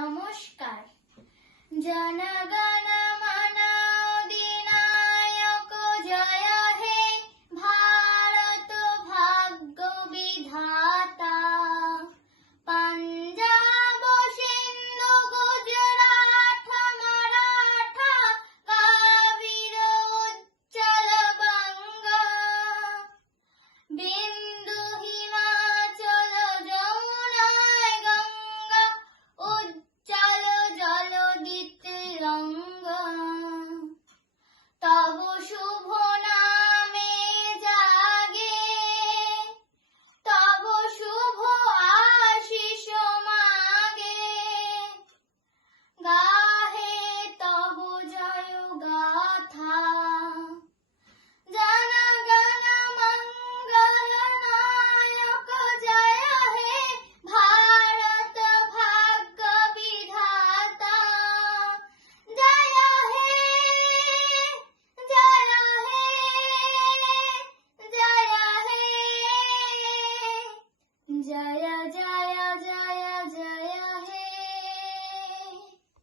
নমস্কার। জনগণ মন অধিনায়ক জয় হে ভারত ভাগ্য বিধাতা। পাঞ্জাব সিন্ধু গুজরাট মারাঠা কাবির উচ্চল বঙ্গ বিন্দু হিমাচল যমুনায় গঙ্গা উজ্জ্বল জলদি তিরঙ্গ। তব শুভ নামে জাগে তব শুভ আশিস মাগে। গাহে তব জয় গাথা জনগণ মঙ্গল নায়ক জয় হে ভারত ভাগ্য বিধাতা। জয় হে জয় হে জয় হে জয় জয় জয়